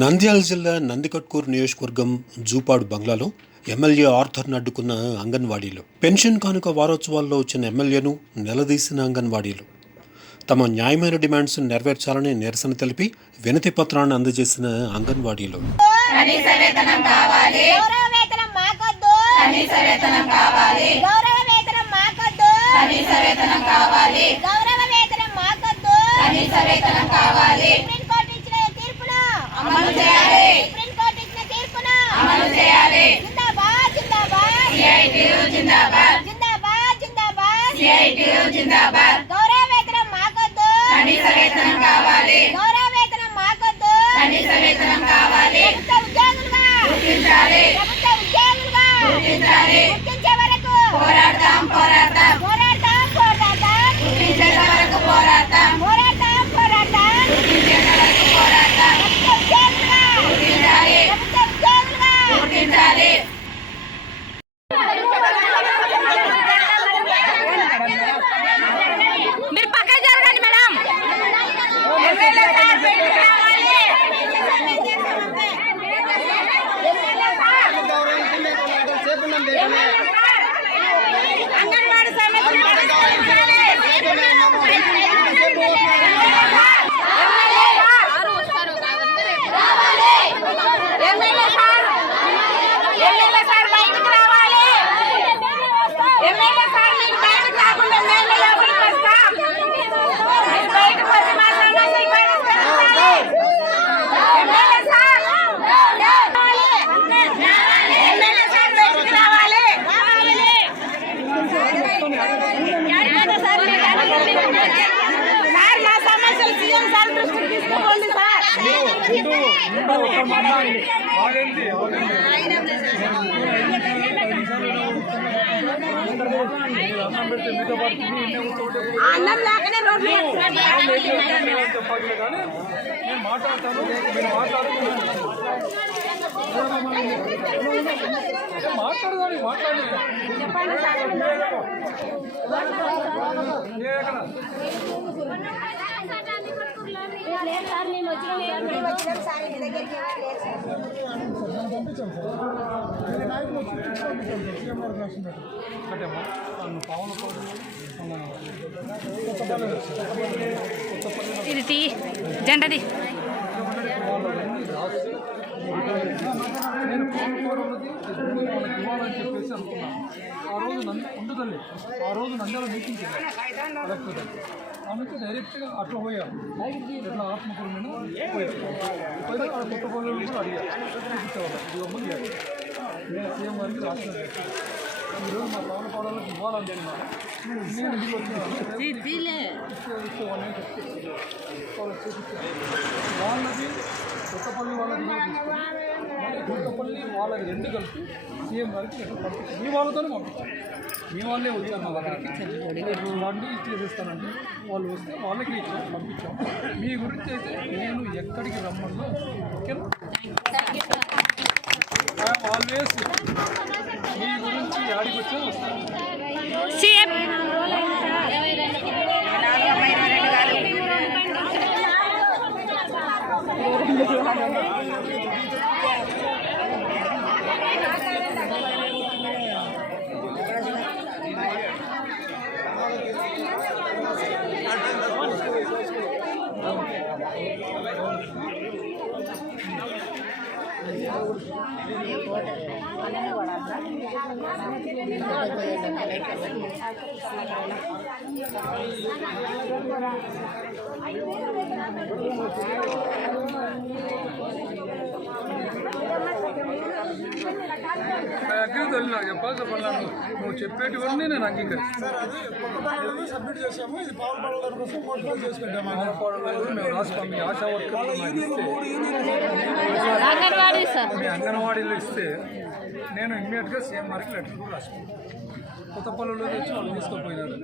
నంద్యాల జిల్లా నందికొట్కూరు నియోజకవర్గం జూపాడు బంగ్లాలో ఎమ్మెల్యే ఆర్థర్ను అడ్డుకున్న అంగన్వాడీలు. పెన్షన్ కానుక వారోత్సవాల్లో వచ్చిన ఎమ్మెల్యేను నిలదీసిన అంగన్వాడీలు తమ న్యాయమైన డిమాండ్స్ నెరవేర్చాలని నిరసన తెలిపి వినతి పత్రాన్ని అందజేసిన అంగన్వాడీలు. అన్నం లేకనే రోడ్లు మాట్లాడతాను మీరు మాట్లాడదాని మాట్లాడి చెప్పండి సార్ మేము వచ్చినాం సార్ ఇంటి దగ్గరికి ఇది తీ జెండది నేను కోరుకోరున్నది మనకి ఇవ్వాలని చెప్పేసి అనుకున్నాను. ఆ రోజు ఉండదండి, ఆ రోజు నంద్యాల మీటింగ్కి వెళ్ళాను కలెక్టర్. ఆమెకి డైరెక్ట్గా అట్లా పోయాను, ఎట్లా ఆత్మకూరు మీద పోయాను. పోయినా అక్కడ కొత్త పనులు కూడా అడిగారు, చూపించేవాళ్ళు ఇవ్వమని నేను సీఎం గారికి రాసిన ఈరోజు మా పవన్ పౌడాలకు ఇవ్వాలనుకున్నాను. నేను ఇంటికి వచ్చాను చూపించాను. వాళ్ళది కొత్తపల్లి వాళ్ళది కొత్తపల్లి వాళ్ళకి రెండు కలిపి సీఎం గారికి ఎట్లా పంపించాను. మీ వాళ్ళతోనే పంపించాను. మీ వాళ్ళే వచ్చారు మా దగ్గరికి, వాడిని ఇచ్చేసేస్తానంటే వాళ్ళు వస్తే వాళ్ళకి ఇచ్చి పంపించాం. మీ గురించి అయితే నేను ఎక్కడికి రమ్మన్నా ఓకేనా, ఆల్వేస్ మీ గురించి ఆడికి వచ్చే వస్తాను. అగ్రితల్లి నాకు చెప్పాల్సి చెప్పాను, నువ్వు చెప్పేటివన్నీ నేను అంగీకరిస్తాను. సబ్మిట్ చేసాము, ఇది మేము రాసుకోండి. మీ ఆశా వర్కర్లు నాకు ఇస్తే, మీ అంగన్వాడీలు ఇస్తే నేను ఇమ్మీడియట్గా సీఎం గారికి లెటర్ కూడా రాసుకుంటాను. కొత్త పనులు తెచ్చి వాళ్ళు తీసుకుపోయినారు.